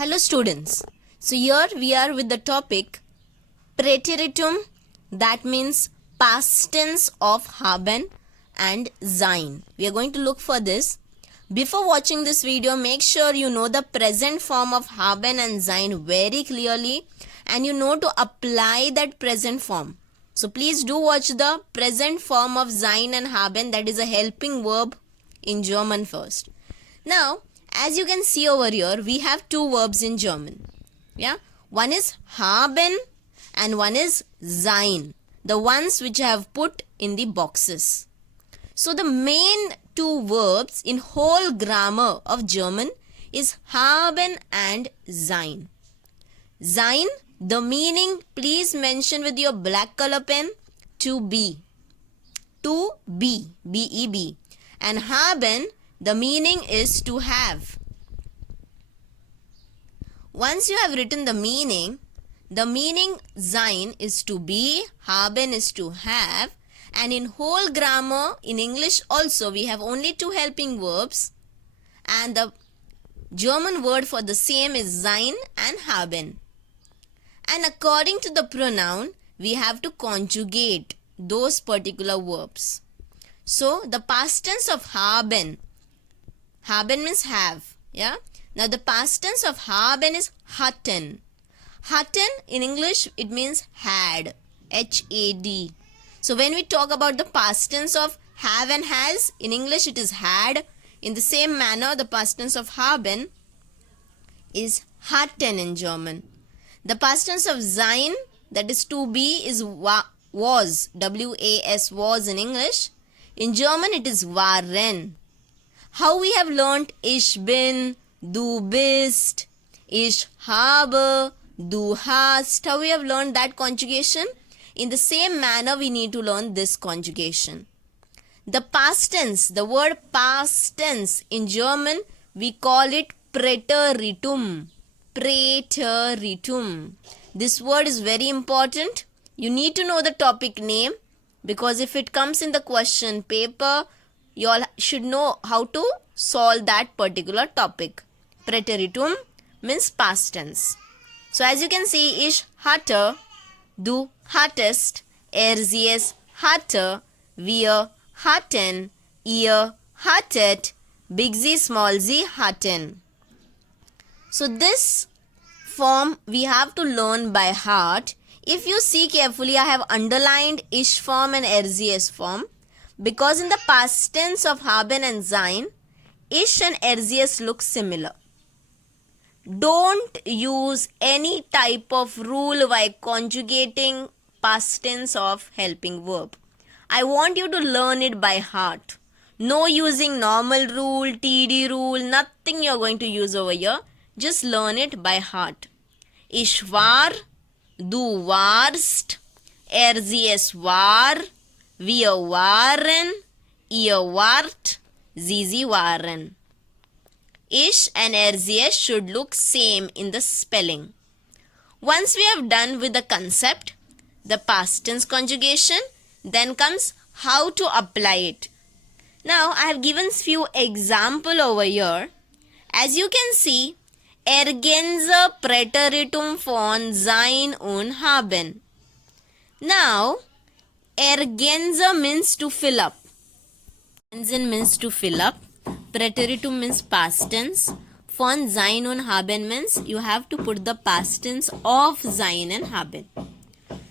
Hello students. So here we are with the topic Präteritum, that means past tense of haben and sein. We are going to look for this. Before watching this video, make sure you know the present form of haben and sein very clearly and you know to apply that present form. So please do watch the present form of sein and haben, that is a helping verb in German first. Now, as you can see over here, we have two verbs in German. Yeah, one is haben and one is sein, the ones which I have put in the boxes. So the main two verbs in whole grammar of German is haben and sein. Sein, the meaning, please mention with your black color pen, to be. To be, B-E-B. And haben, the meaning is to have. Once you have written the meaning sein is to be, haben is to have, and in whole grammar in English also we have only two helping verbs and the German word for the same is sein and haben. And according to the pronoun, we have to conjugate those particular verbs. So the past tense of haben means have, yeah. Now the past tense of haben is hatten. Hatten in English it means had, H-A-D. So when we talk about the past tense of have and has, in English it is had. In the same manner, the past tense of haben is hatten in German. The past tense of sein, that is to be, is was, W-A-S, was in English. In German it is waren. How we have learnt ich bin, du bist, ich habe, du hast. How we have learned that conjugation? In the same manner we need to learn this conjugation. The past tense, the word past tense in German, we call it Präteritum. Präteritum. This word is very important. You need to know the topic name because if it comes in the question paper, you all should know how to solve that particular topic. Präteritum means past tense. So as you can see, ich hatte, du hattest, sie es hatte, wir hatten, ihr hattet, big Z, small z hatten. So this form we have to learn by heart. If you see carefully, I have underlined ich form and sie es form because in the past tense of haben and sein, ich and sie es look similar. Don't use any type of rule while conjugating past tense of helping verb. I want you to learn it by heart. No using normal rule, TD rule, nothing you are going to use over here. Just learn it by heart. Ich war, du warst, sie es war, wir waren, ihr wart, sie waren. Ich and sie es should look same in the spelling. Once we have done with the concept, the past tense conjugation, then comes how to apply it. Now I have given few example over here. As you can see, ergänze Präteritum von sein und haben. Now, ergänze means to fill up. Ergänzen means to fill up. Präteritum means past tense. Von sein und haben means you have to put the past tense of sein and haben.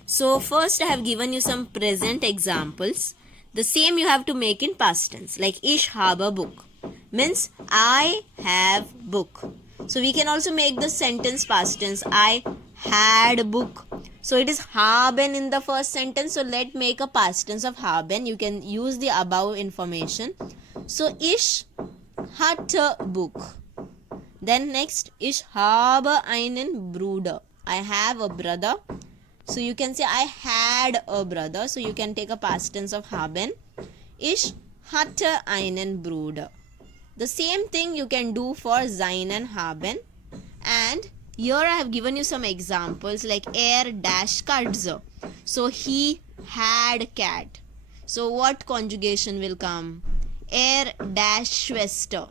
So first I have given you some present examples. The same you have to make in past tense. Like ich habe book means I have book. So we can also make the sentence past tense. I had book. So it is haben in the first sentence. So let's make a past tense of haben. You can use the above information. So ich hatte book. Then next, ich habe einen Bruder. I have a brother. So you can say I had a brother. So you can take a past tense of haben. Ich hatte einen Bruder. The same thing you can do for sein and haben. And here I have given you some examples like dash Katze. So he had cat. So what conjugation will come? dash Schwester.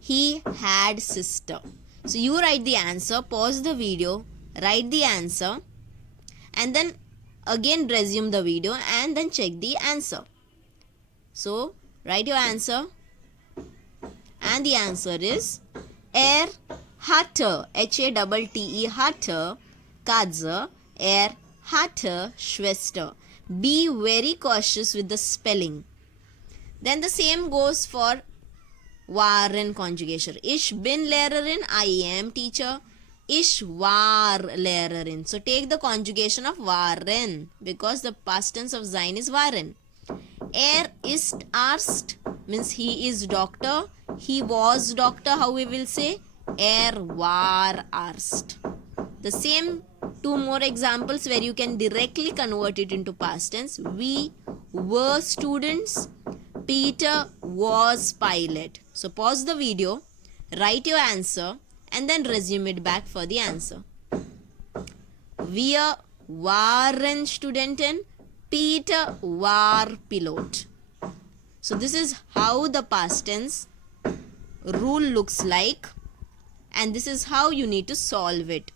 He had sister. So you write the answer, pause the video, write the answer, and then again resume the video and then check the answer. So write your answer, and the answer is hatte, Hatte, hatte, Katze, hatte, Schwester. Be very cautious with the spelling. Then the same goes for waren conjugation. Ich bin Lehrerin, I am teacher. Ich war Lehrerin. So take the conjugation of waren because the past tense of sein is waren. Ist Arzt means he is doctor. He was doctor. How we will say? War Arzt. The same two more examples where you can directly convert it into past tense. We were students. Peter was pilot. So pause the video, write your answer, and then resume it back for the answer. Wir waren Studenten. Peter war Pilot. So this is how the past tense rule looks like, and this is how you need to solve it.